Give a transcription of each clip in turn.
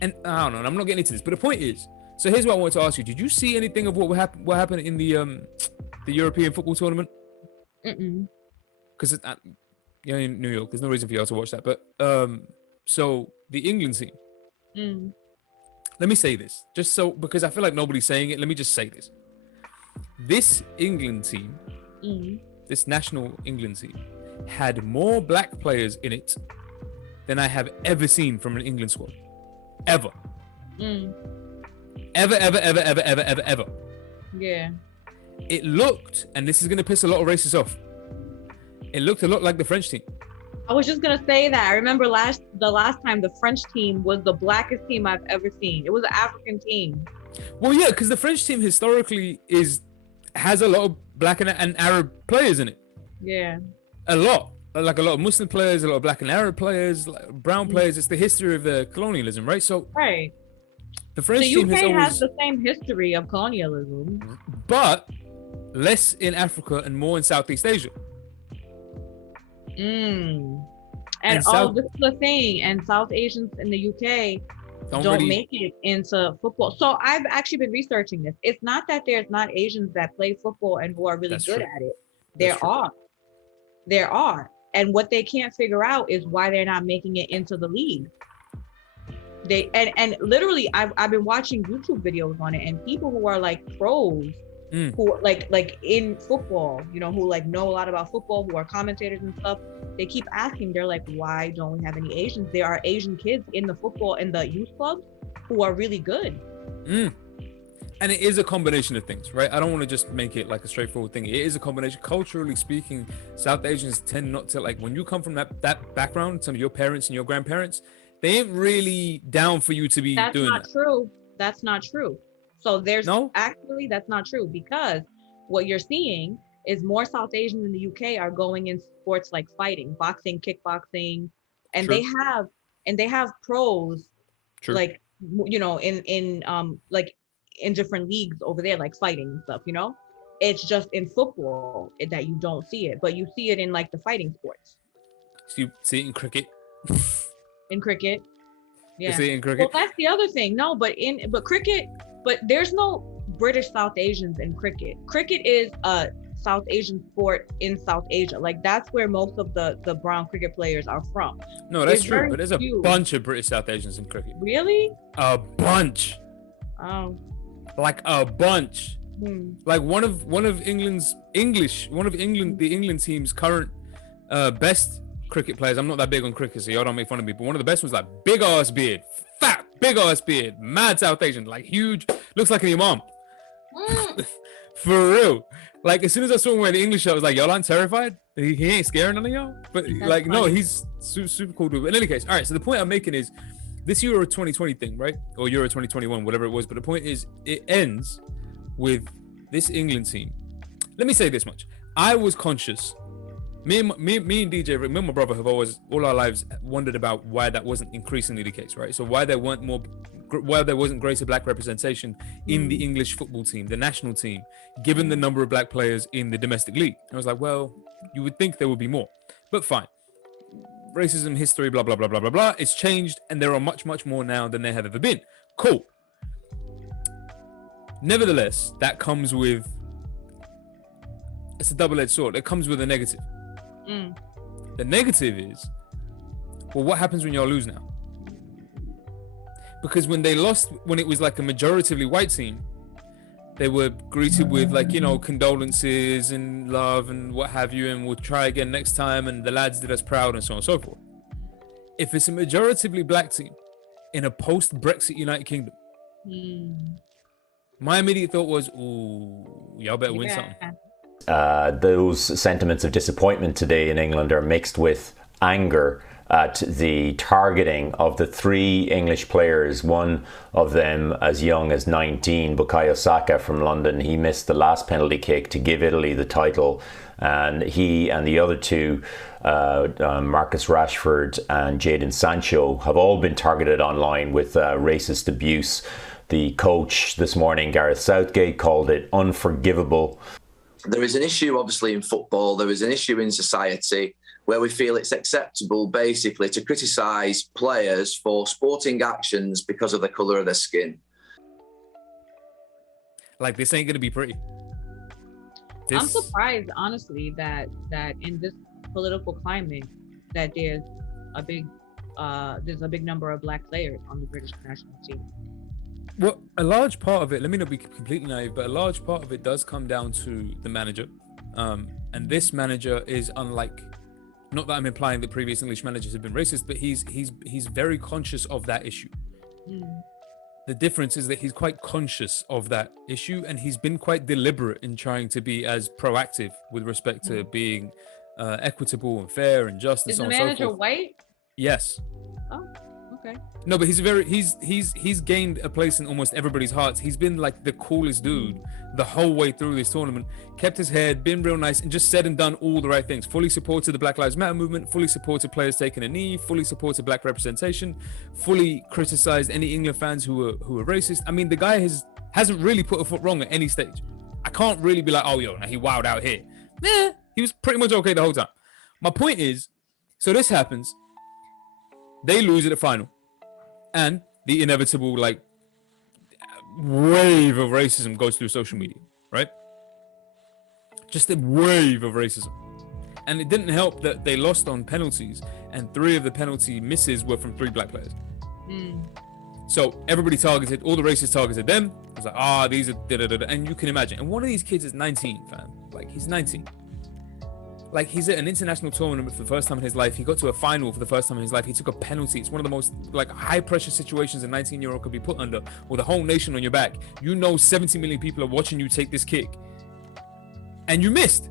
And I don't know, and I'm not getting into this, but the point is, so here's what I wanted to ask you: did you see anything of what happened in the European football tournament? Mm-mm. Because you're in New York, there's no reason for you to watch that. But so the England team. Mm. Let me say this, just so because I feel like nobody's saying it. Let me just say this: this England team, Mm. this national England team, had more black players in it than I have ever seen from an England squad, ever. Mm. Ever. Yeah. It looked, and this is going to piss a lot of racists off, it looked a lot like the French team. I was just gonna say that. I remember the last time the French team was the blackest team I've ever seen. It was an African team. Well, yeah, because the French team historically has a lot of black and Arab players in it. Yeah. A lot. Like a lot of Muslim players, a lot of black and Arab players, like brown players. It's the history of the colonialism, right? So right. The French the team UK has the same history of colonialism, but less in Africa and more in Southeast Asia. And this is the thing, and South Asians in the UK don't make it into football. So I've actually been researching this. It's not that there's not Asians that play football and who are really good at it. There are. And what they can't figure out is why they're not making it into the league. They and literally I've been watching YouTube videos on it, and people who are like pros, who like in football, you know, who like know a lot about football, who are commentators and stuff, they keep asking, they're like, why don't we have any Asians? There are Asian kids in the football and the youth clubs who are really good. And it is a combination of things, right? I don't want to just make it like a straightforward thing. It is a combination. Culturally speaking, South Asians tend not to, like, when you come from that background, some of your parents and your grandparents, they ain't really down for you to be doing that. That's not true. So that's not true, because what you're seeing is more South Asians in the UK are going in sports like fighting, boxing, kickboxing, and they have pros, like, you know, in like in different leagues over there, like fighting and stuff, you know. It's just in football that you don't see it, but you see it in like the fighting sports. So you see it in cricket. In cricket, yeah. You see it in cricket. Well, that's the other thing. No, but cricket, but there's no British South Asians in cricket. Cricket is a South Asian sport in South Asia. Like, that's where most of the brown cricket players are from. No, that's true, but there's a bunch of British South Asians in cricket. Really? A bunch. Oh. Like a bunch. Like one of the England team's current best cricket players. I'm not that big on cricket, so y'all don't make fun of me, but one of the best ones, like big ass beard, fat, big ass beard, mad South Asian, like huge, looks like an imam. For real. Like, as soon as I saw him wearing the English shirt, I was like, y'all aren't terrified? He ain't scaring none of y'all? But that's like, funny. No, he's super cool dude. But in any case, all right, so the point I'm making is this Euro 2020 thing, right? Or Euro 2021, whatever it was. But the point is, it ends with this England team. Let me say this much. I was conscious. Me and DJ, me and my brother have always, all our lives, wondered about why that wasn't increasingly the case, right? So why there wasn't greater black representation in the English football team, the national team, given the number of black players in the domestic league. I was like, well, you would think there would be more, but fine. Racism, history, blah, blah, blah, blah, blah, blah. It's changed, and there are much, much more now than there have ever been. Cool. Nevertheless, that comes with, it's a double-edged sword. It comes with a negative. The negative is, well, what happens when y'all lose now? Because when they lost, when it was like a majoritively white team, they were greeted with, like, you know, condolences and love and what have you, and we'll try again next time, and the lads did us proud, and so on and so forth. If it's a majoritively black team in a post-Brexit United Kingdom, my immediate thought was, ooh, y'all better win something. Those sentiments of disappointment today in England are mixed with anger at the targeting of the three English players, one of them as young as 19, Bukayo Saka from London. He missed the last penalty kick to give Italy the title, and he and the other two, Marcus Rashford and Jadon Sancho, have all been targeted online with racist abuse. The coach this morning, Gareth Southgate, called it unforgivable. There is an issue, obviously, in football. There is an issue in society where we feel it's acceptable basically to criticise players for sporting actions because of the colour of their skin. Like, this ain't gonna be pretty. I'm surprised, honestly, that in this political climate that there's a big number of black players on the British national team. Well, a large part of it, let me not be completely naive, but a large part of it does come down to the manager. And this manager is unlike, not that I'm implying that previous English managers have been racist, but he's very conscious of that issue. The difference is that he's quite conscious of that issue, and he's been quite deliberate in trying to be as proactive with respect to being equitable and fair and just, and Is so on the and so manager forth. white? Yes. Oh, okay. No, but he's gained a place in almost everybody's hearts. He's been like the coolest dude the whole way through this tournament. Kept his head, been real nice, and just said and done all the right things. Fully supported the Black Lives Matter movement, fully supported players taking a knee, fully supported black representation, fully criticized any England fans who were racist. I mean, the guy hasn't really put a foot wrong at any stage. I can't really be like, oh yo, now he wowed out here. He was pretty much okay the whole time. My point is, so this happens. They lose at the final, and the inevitable like wave of racism goes through social media, right? Just a wave of racism. And it didn't help that they lost on penalties, and 3 of the penalty misses were from 3 black players. So everybody targeted, all the racists targeted them. It was like, these are da-da-da-da. And you can imagine, and one of these kids is 19, fam. Like, he's 19. Like, he's at an international tournament for the first time in his life. He got to a final for the first time in his life. He took a penalty. It's one of the most like high pressure situations a 19-year-old could be put under, with a whole nation on your back. You know 70 million people are watching you take this kick. And you missed.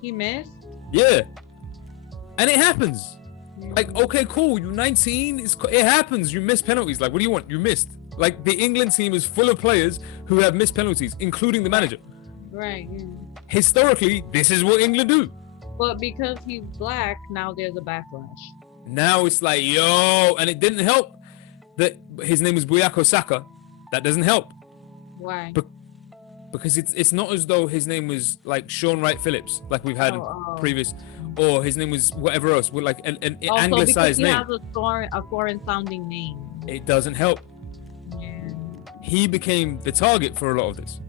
He missed? Yeah. And it happens. Like, okay, cool. You're 19. It happens. You miss penalties. Like, what do you want? You missed. Like, the England team is full of players who have missed penalties, including the manager. Right, yeah. Historically, this is what England do. But because he's black, now there's a backlash. Now it's like, yo, and it didn't help that his name is Buyako Saka. That doesn't help. Why? Because it's not as though his name was like Sean Wright Phillips, like we've had previous, or his name was whatever else, with like an anglicized name. He has a foreign sounding name. It doesn't help. Yeah. He became the target for a lot of this.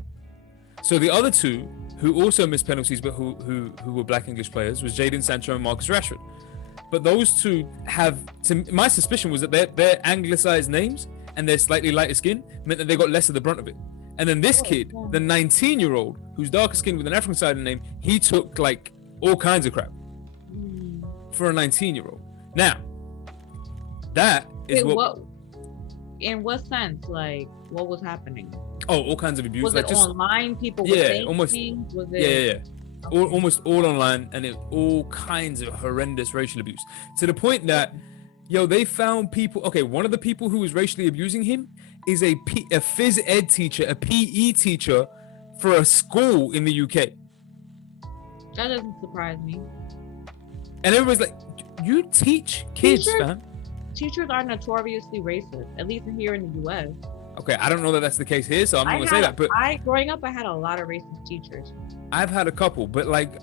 So the other 2 who also missed penalties, but who were black English players, was Jadon Sancho and Marcus Rashford. But those 2 have, my suspicion was that their anglicized names and their slightly lighter skin meant that they got less of the brunt of it. And then this kid, the 19-year-old, who's darker skinned with an African side of the name, he took like all kinds of crap for a 19-year-old. Now, that is in what sense? Like, what was happening? Oh, all kinds of abuse. Was like it just online? People were saying almost. Things? Was it... Yeah. Almost all online, and all kinds of horrendous racial abuse, to the point that, yo, they found people. Okay, one of the people who was racially abusing him is a phys ed teacher, a PE teacher for a school in the UK. That doesn't surprise me. And everybody's like, you teach kids, fam. Teachers are notoriously racist, at least here in the US. Okay, I don't know that that's the case here, so I'm not gonna say that. But growing up, I had a lot of racist teachers. I've had a couple, but like,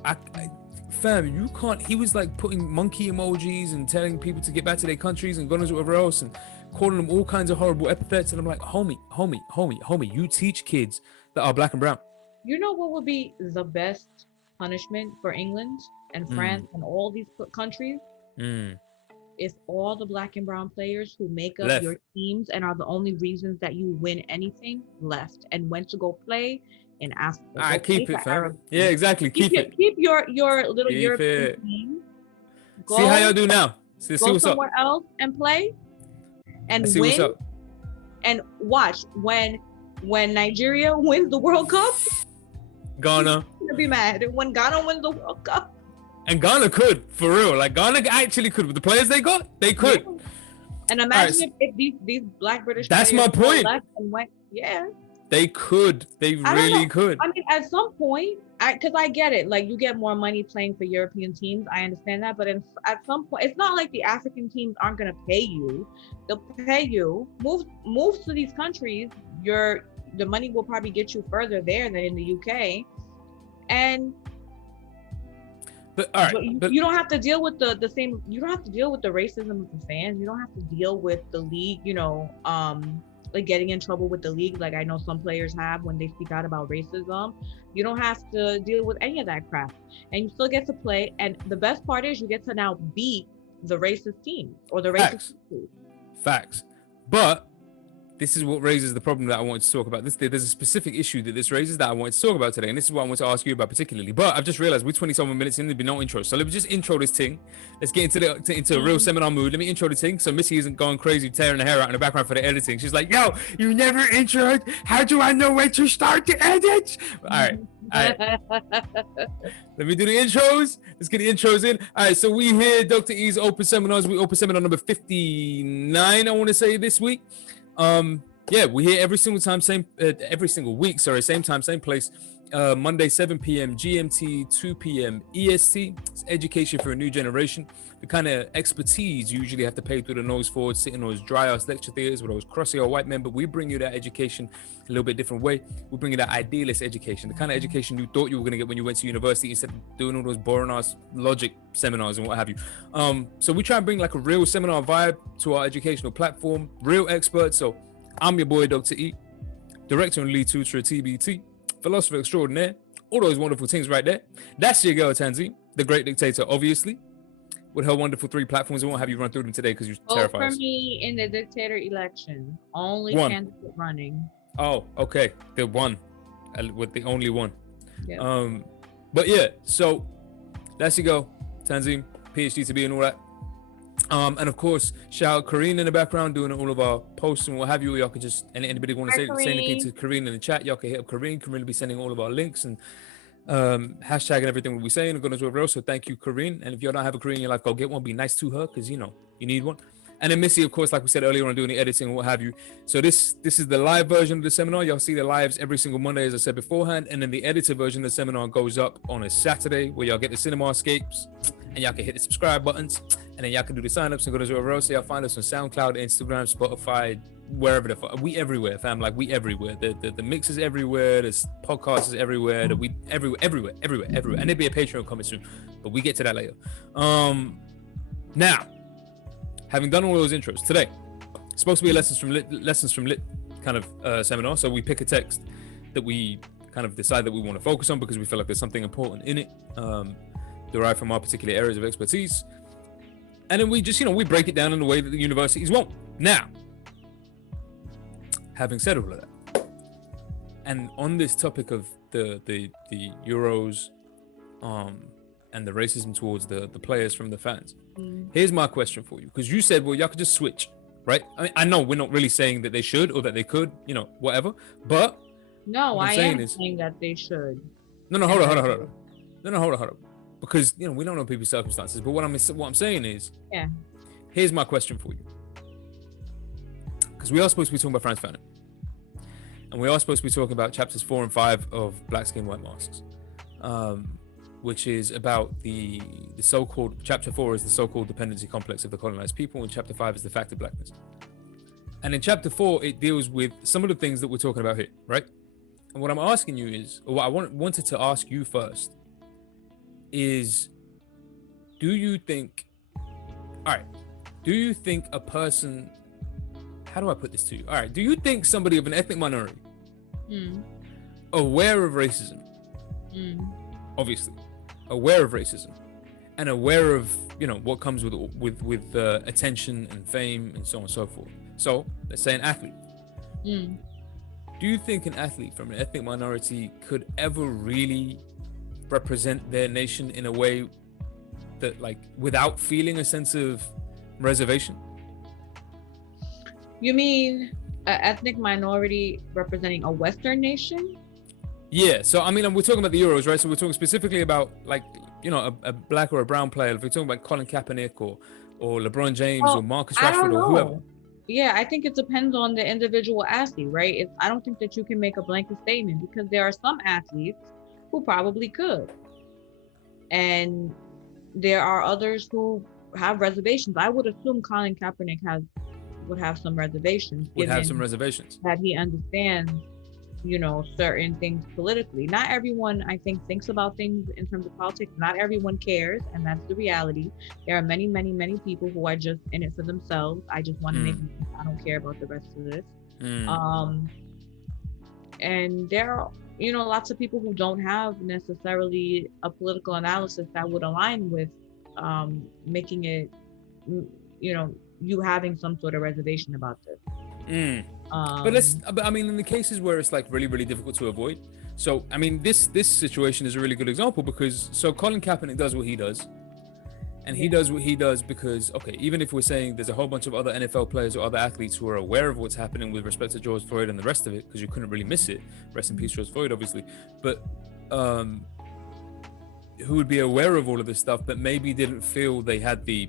fam, you can't. He was like putting monkey emojis and telling people to get back to their countries and gunners or whatever else, and calling them all kinds of horrible epithets. And I'm like, homie, you teach kids that are black and brown. You know what would be the best punishment for England and France and all these countries? If all the black and brown players who make up your teams and are the only reasons that you win anything left and went to go play in Africa. I keep it, fam. Yeah, exactly. Keep it. Keep your little European team. See how y'all do now. See what's somewhere else and play and see win. What's up. And watch when Nigeria wins the World Cup. Ghana. You're gonna be mad when Ghana wins the World Cup. And Ghana could, for real. Like, Ghana actually could. With the players they got, they could. Yeah. And imagine if these black British that's my point. Left and went, they could. They really could. I mean, at some point, because I get it. Like, you get more money playing for European teams. I understand that. But at some point, it's not like the African teams aren't going to pay you. They'll pay you. Move to these countries. The money will probably get you further there than in the UK. And But all right, you don't have to deal with the same. You don't have to deal with the racism of the fans. You don't have to deal with the league. Like getting in trouble with the league, like I know some players have when they speak out about racism. You don't have to deal with any of that crap, and you still get to play. And the best part is you get to now beat the racist team or the racist team. Facts. But this is what raises the problem that I wanted to talk about. There's a specific issue that this raises that I wanted to talk about today, and this is what I want to ask you about particularly. But I've just realized we're 27 minutes in, there'll be no intro. So let me just intro this thing. Let's get into a real seminar mood. Let me intro the thing so Missy isn't going crazy, tearing her hair out in the background for the editing. She's like, yo, you never introed. How do I know when to start the edit? All right. Let me do the intros. Let's get the intros in. All right, so we here, Dr. E's Open Seminars. We open seminar number 59, I want to say, this week. Yeah, we're here every single week, same time, same place. Monday, 7 p.m. GMT, 2 p.m. EST. It's education for a new generation. The kind of expertise you usually have to pay through the nose forward, sitting in those dry ass lecture theaters with those crossy old white men, but we bring you that education a little bit different way. We bring you that idealist education, the kind of education you thought you were going to get when you went to university instead of doing all those boring ass logic seminars and what have you. So we try and bring like a real seminar vibe to our educational platform, real experts. So I'm your boy, Dr. E, director and lead tutor at TBT, philosopher extraordinaire, all those wonderful things right there. That's your girl, Tanzim, the great dictator, obviously, with her wonderful 3 platforms. We won't have you run through them today because you're terrified. Vote for me in the dictator election. Only candidate running. Oh, okay. The one. With the only one. Yeah. But yeah, so that's your go, Tanzim, PhD to be and all that. And of course, shout out Karine in the background doing all of our posts and what have you. Y'all can just, and anybody want to say anything to Karine in the chat, y'all can hit up Karine. Karine will be sending all of our links and hashtag and everything we'll be saying and going to else. So thank you, Karine. And if you don't have a Karine in your life, go get one. Be nice to her because you need one. And then Missy, of course, like we said earlier on, doing the editing and what have you. So this is the live version of the seminar. Y'all see the lives every single Monday, as I said beforehand. And then the edited version of the seminar goes up on a Saturday where y'all get the cinema escapes and y'all can hit the subscribe buttons. And then y'all can do the signups and go to wherever else. So y'all find us on SoundCloud, Instagram, Spotify, wherever the fuck. We everywhere, fam. Like we everywhere. The mix is everywhere. The podcast is everywhere. Everywhere. And there'll be a Patreon coming soon. But we get to that later. Now, having done all those intros, today it's supposed to be a lessons from lit kind of seminar. So we pick a text that we kind of decide that we want to focus on because we feel like there's something important in it, derived from our particular areas of expertise. And then we just, we break it down in the way that the universities won't. Now, having said all of that, and on this topic of the Euros, and the racism towards the players from the fans, here's my question for you. Because you said, well, y'all could just switch, right? I mean, I know we're not really saying that they should or that they could, whatever. But no, I am saying that they should. No, hold on. No, hold on. Because we don't know people's circumstances. But what I'm saying is, yeah. Here's my question for you. Because we are supposed to be talking about Franz Fanon, and we are supposed to be talking about chapters 4 and 5 of Black Skin, White Masks, which is about the so-called, chapter 4 is the so-called dependency complex of the colonized people, and chapter 5 is the fact of blackness. And in chapter 4, it deals with some of the things that we're talking about here, right? And what I'm asking you is, or what I wanted to ask you first is, do you think a person, how do I put this to you? All right, do you think somebody of an ethnic minority, aware of racism, obviously, aware of racism, and aware of what comes with attention and fame and so on and so forth. So let's say an athlete. Do you think an athlete from an ethnic minority could ever really represent their nation in a way that, like, without feeling a sense of reservation? You mean an ethnic minority representing a Western nation? Yeah, so I mean, we're talking about the Euros, right? So we're talking specifically about, like, a black or a brown player. If we're talking about Colin Kaepernick or LeBron James or Marcus Rashford or whoever. Yeah, I think it depends on the individual athlete, right? I don't think that you can make a blanket statement because there are some athletes who probably could. And there are others who have reservations. I would assume Colin Kaepernick would have some reservations. That he understands certain things politically. Not everyone, I think, thinks about things in terms of politics. Not everyone cares, and that's the reality. There are many, many, many people who are just in it for themselves. I just want to make money. I don't care about the rest of this. And there are, lots of people who don't have necessarily a political analysis that would align with making it, you having some sort of reservation about this. But I mean, in the cases where it's like really, really difficult to avoid. So, I mean, this situation is a really good example because Colin Kaepernick does what he does. And he does what he does because, okay, even if we're saying there's a whole bunch of other NFL players or other athletes who are aware of what's happening with respect to George Floyd and the rest of it, because you couldn't really miss it. Rest in peace, George Floyd, obviously. But who would be aware of all of this stuff, but maybe didn't feel they had the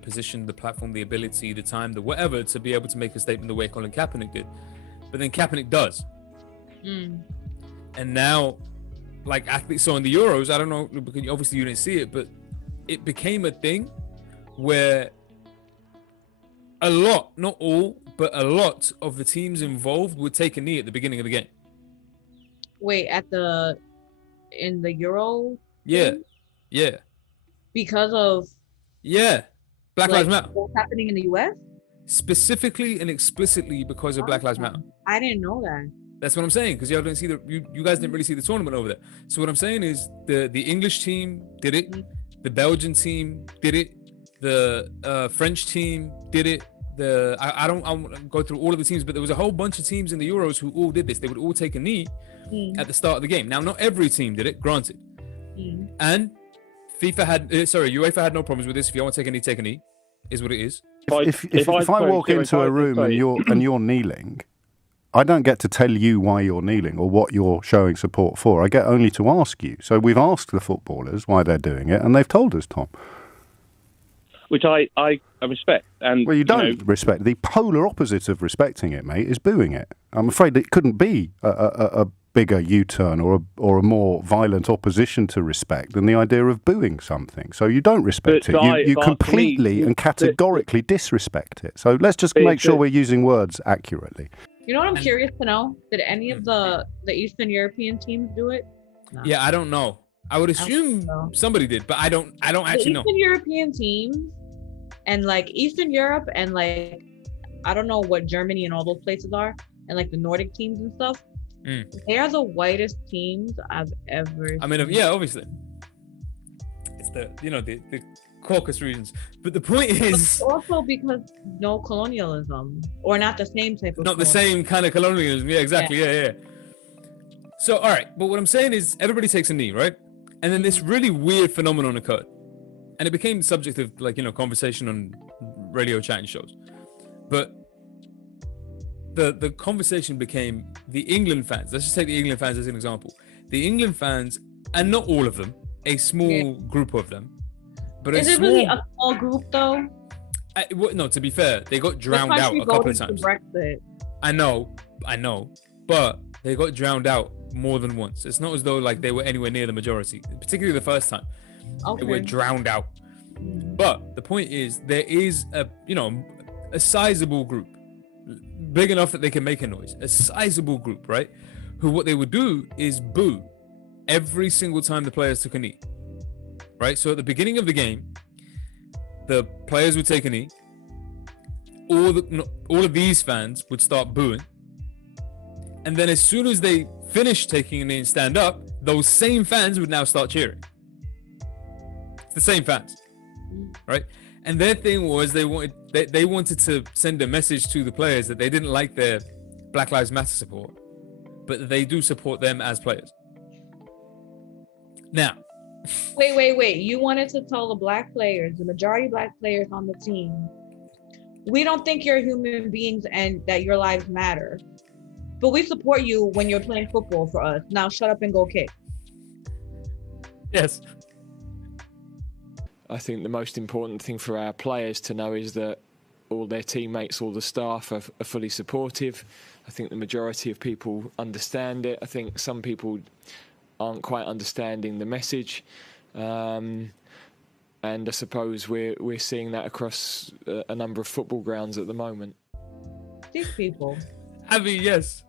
position, the platform, the ability, the time, the whatever, to be able to make a statement the way Colin Kaepernick did. But then Kaepernick does. And now, like athletes, so in the Euros, I don't know, because obviously you didn't see it, but it became a thing where a lot, not all, but a lot of the teams involved would take a knee at the beginning of the game. Wait, in the Euro? Yeah. Yeah. Because of Black Lives Matter. What's happening in the US? Specifically and explicitly because of Black Lives Matter. I didn't know that. That's what I'm saying, because y'all didn't see you guys didn't really see the tournament over there. So what I'm saying is the English team did it, the Belgian team did it, the French team did it. I won't go through all of the teams, but there was a whole bunch of teams in the Euros who all did this. They would all take a knee at the start of the game. Now, not every team did it, granted. And UEFA had no problems with this. If you want to take a knee, is what it is. If I walk into a room and you're kneeling, I don't get to tell you why you're kneeling or what you're showing support for. I get only to ask you. So we've asked the footballers why they're doing it, and they've told us, Tom. Which I respect. And well, you don't respect. The polar opposite of respecting it, mate, is booing it. I'm afraid it couldn't be a bigger U-turn or a more violent opposition to respect than the idea of booing something. So you don't respect it. You completely and categorically disrespect it. So let's just make sure we're using words accurately. You know what I'm curious to know? Did any of the Eastern European teams do it? No. Yeah, I don't know. I would assume somebody did, but I don't actually know. Eastern European teams and like Eastern Europe and like I don't know what Germany and all those places are, and like the Nordic teams and stuff. They are the whitest teams I've ever seen. I mean, yeah, obviously. It's the Caucasus regions. But the point is... Also because no colonialism. Or not the same type of Not the same kind of colonialism. Yeah, exactly. Yeah. So, all right. But what I'm saying is everybody takes a knee, right? And then this really weird phenomenon occurred. And it became the subject of, conversation on radio chatting shows. But the conversation became the England fans. Let's just take the England fans as an example. The England fans, and not all of them, a small group of them. But is it really a small group though? No, to be fair, they got drowned out a couple of times. I know, but they got drowned out more than once. It's not as though they were anywhere near the majority, particularly the first time. Okay. They were drowned out. But the point is, there is a sizable group, big enough that they can make a noise, a sizable group, right? Who what they would do is boo every single time the players took a knee, right? So at the beginning of the game, the players would take a knee. All of these fans would start booing. And then as soon as they finish taking a knee and stand up, those same fans would now start cheering. It's the same fans, right? And their thing was they wanted to send a message to the players that they didn't like their Black Lives Matter support, but they do support them as players. Now, wait. You wanted to tell the majority black players on the team, we don't think you're human beings and that your lives matter, but we support you when you're playing football for us. Now shut up and go kick. Yes. I think the most important thing for our players to know is that all their teammates, all the staff are fully supportive. I think the majority of people understand it. I think some people aren't quite understanding the message. And I suppose we're seeing that across a number of football grounds at the moment. These people. I mean, yes.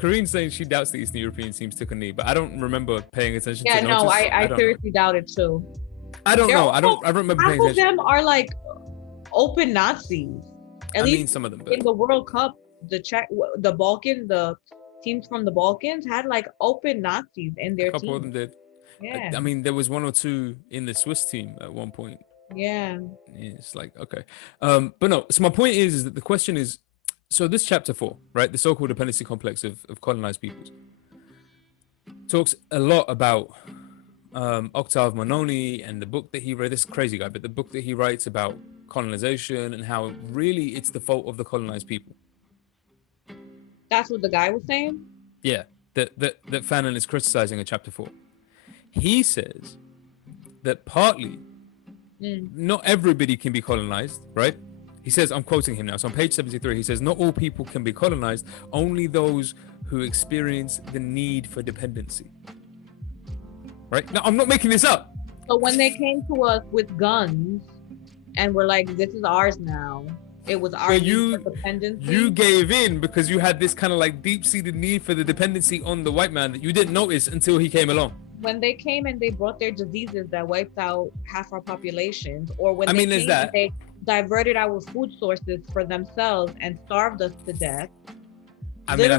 Kareen's saying she doubts the Eastern European teams took a knee, but I don't remember paying attention to Yeah, no, notice. I seriously doubt it too. I don't know. I don't remember Half paying of attention. them are like open Nazis. At least some of them. In the World Cup, the Balkans, the teams from the Balkans had like open Nazis in their team. A couple of them did. Yeah. I mean, there was one or two in the Swiss team at one point. Yeah. It's like, okay. But no, so my point is that the question is, so this chapter 4, right, the so-called dependency complex of colonized peoples, talks a lot about Octave Mononi and the book that he wrote. This crazy guy, but the book that he writes about colonization and how really it's the fault of the colonized people. That's what the guy was saying? Yeah, that Fanon is criticizing in chapter 4. He says that partly not everybody can be colonized, right? He says, I'm quoting him now. So on page 73, he says, not all people can be colonized, only those who experience the need for dependency. Right? Now, I'm not making this up. So when they came to us with guns and were like, this is ours now, it was our need for dependency. You gave in because you had this kind of like deep-seated need for the dependency on the white man that you didn't notice until he came along. When they came and they brought their diseases that wiped out half our populations, or when they diverted our food sources for themselves and starved us to death. I mean, I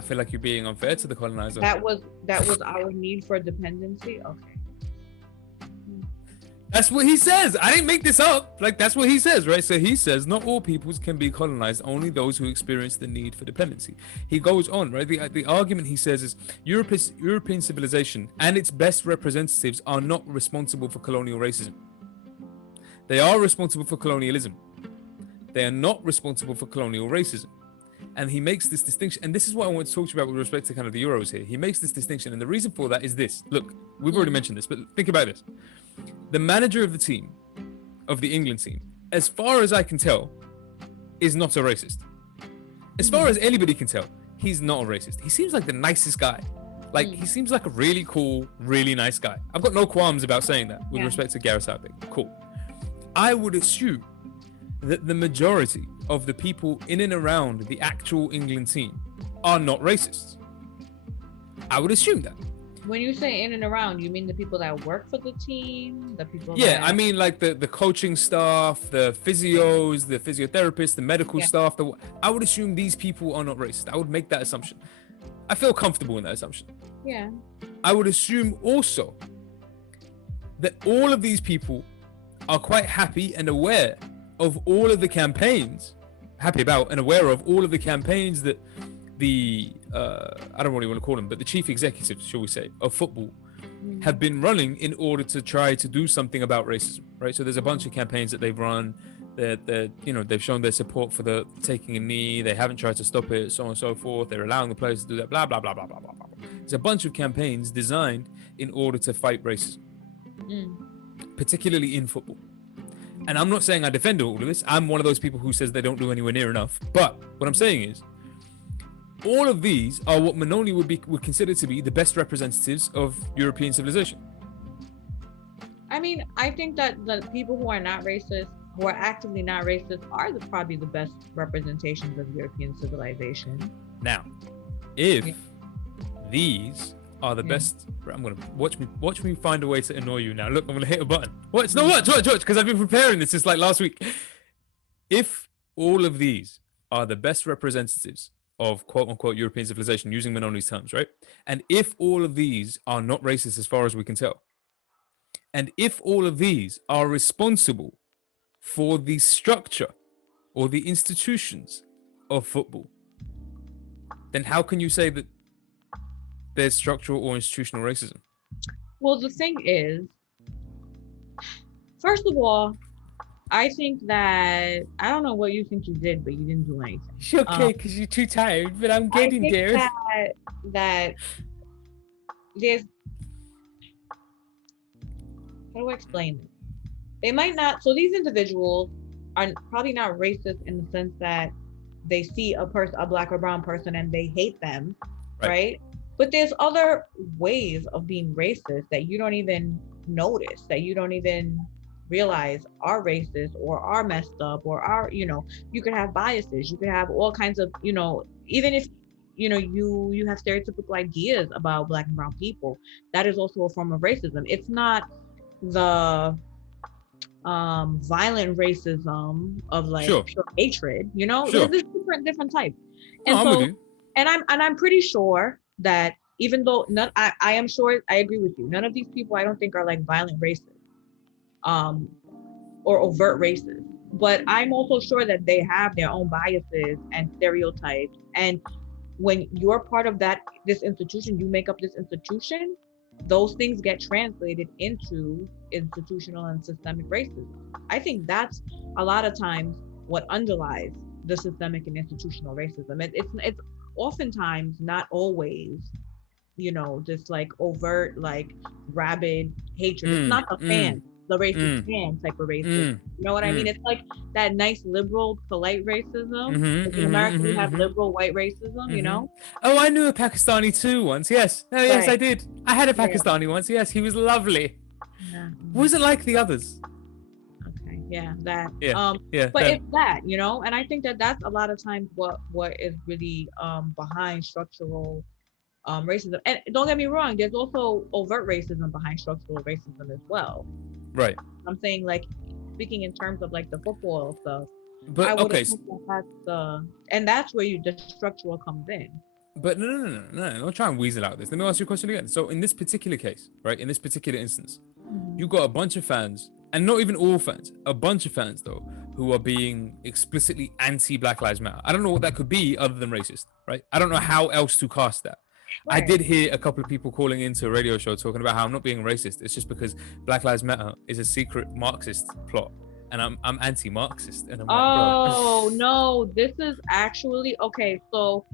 feel like you're being unfair to the colonizer. That was our need for dependency. Okay. That's what he says. I didn't make this up. Like, that's what he says, right? So he says, not all peoples can be colonized, only those who experience the need for dependency. He goes on, right? The argument he says is European civilization and its best representatives are not responsible for colonial racism. They are responsible for colonialism. They are not responsible for colonial racism. And he makes this distinction. And this is what I want to talk to you about with respect to kind of the Euros here. He makes this distinction. And the reason for that is this. Look, we've already mentioned this, but think about this. The manager of the team, of the England team, as far as I can tell, is not a racist. As far as anybody can tell, he's not a racist. He seems like the nicest guy. Like, he seems like a really cool, really nice guy. I've got no qualms about saying that with respect to Gareth Southgate. Cool. I would assume that the majority of the people in and around the actual England team are not racists. I would assume that. When you say in and around, you mean the people that work for the team, the people I mean like the coaching staff, the physios, the physiotherapists, the medical staff. I would assume these people are not racist. I would make that assumption. I feel comfortable in that assumption. Yeah. I would assume also that all of these people are quite happy and aware of all of the campaigns, aware of all of the campaigns that the I don't really want to call them, but the chief executives, shall we say, of football have been running in order to try to do something about racism, right? So there's a bunch of campaigns that they've run. They've shown their support for the taking a knee. They haven't tried to stop it, so on and so forth. They're allowing the players to do that, blah blah blah blah blah blah blah. There's a bunch of campaigns designed in order to fight racism, particularly in football. And I'm not saying I defend all of this. I'm one of those people who says they don't do anywhere near enough. But what I'm saying is, all of these are what Mononi would consider to be the best representatives of European civilization. I mean, I think that the people who are not racist, who are actively not racist, are probably the best representations of European civilization. Now, if these are the best, I'm gonna watch me find a way to annoy you now. Look, I'm gonna hit a button. Watch, because I've been preparing this since like last week. If all of these are the best representatives of quote unquote European civilization, using Mononi's terms, right? And if all of these are not racist as far as we can tell, and if all of these are responsible for the structure or the institutions of football, then how can you say that there's structural or institutional racism? Well, the thing is, first of all, I think that, I don't know what you think you did, but you didn't do anything. It's okay, because you're too tired, but I'm getting there. That there's, how do I explain it? They might not, so these individuals are probably not racist in the sense that they see a black or brown person and they hate them, right? But there's other ways of being racist that you don't even notice, that you don't even realize are racist or are messed up or are, you could have biases. You could have all kinds of, even if you have stereotypical ideas about Black and brown people. That is also a form of racism. It's not the violent racism of like Sure. pure hatred, Sure. there's different types. And No, I'm so with you. and I'm pretty sure that even though I am sure I agree with you, none of these people I don't think are like violent racists or overt racists, but I'm also sure that they have their own biases and stereotypes. And when you're part of this institution, you make up this institution, those things get translated into institutional and systemic racism. I think that's a lot of times what underlies the systemic and institutional racism. It's oftentimes, not always, this like overt, like rabid hatred. It's not the racist fan type of racism. You know what I mean? It's like that nice liberal, polite racism. In America, we have liberal white racism, Oh, I knew a Pakistani too once. Yes. Oh, yes, Right. I did. I had a Pakistani once. Yes, he was lovely. Yeah. Wasn't like the others. Okay. Yeah. That. Yeah. But it's that, and I think that that's a lot of times what is really behind structural racism. And don't get me wrong, there's also overt racism behind structural racism as well. Right. I'm saying, like, speaking in terms of like the football stuff. But I would okay. assume and that's where the structural comes in. But no. Don't try and weasel out this. Let me ask you a question again. So in this particular case, right, in this particular instance, you got a bunch of fans, and not even all fans, a bunch of fans though, who are being explicitly anti-Black Lives Matter. I don't know what that could be other than racist, right? I don't know how else to cast that. Right. I did hear a couple of people calling into a radio show talking about how I'm not being racist. It's just because Black Lives Matter is a secret Marxist plot, and I'm anti-Marxist. And I'm like, no, this is actually okay. So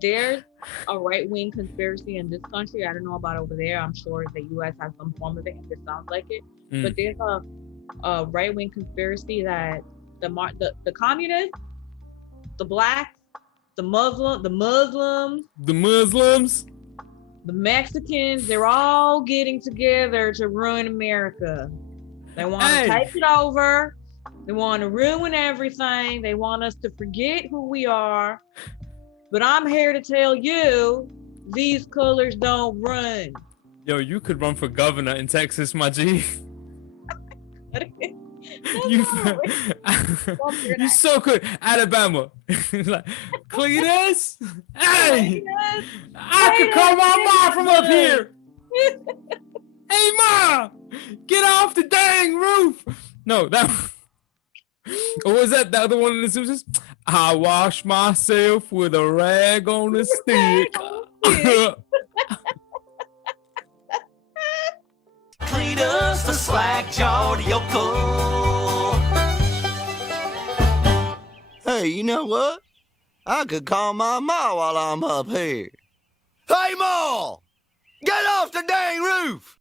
there's a right-wing conspiracy in this country. I don't know about over there. I'm sure the U.S. has some form of it, if it sounds like it. But there's a right-wing conspiracy that the communists, the blacks, the Muslims, the Mexicans, they're all getting together to ruin America. They want to take it over. They want to ruin everything. They want us to forget who we are. But I'm here to tell you, these colors don't run. Yo, you could run for governor in Texas, my G. You so good. Alabama. Like, Cletus? Hey! I could call my mom from up here. Hey, Ma! Get off the dang roof! No, that... Or was that the other one in the Simpsons? I wash myself with a rag on a stick. Cletus the slack-jawed yokel. Hey, you know what? I could call my ma while I'm up here. Hey, Ma! Get off the dang roof!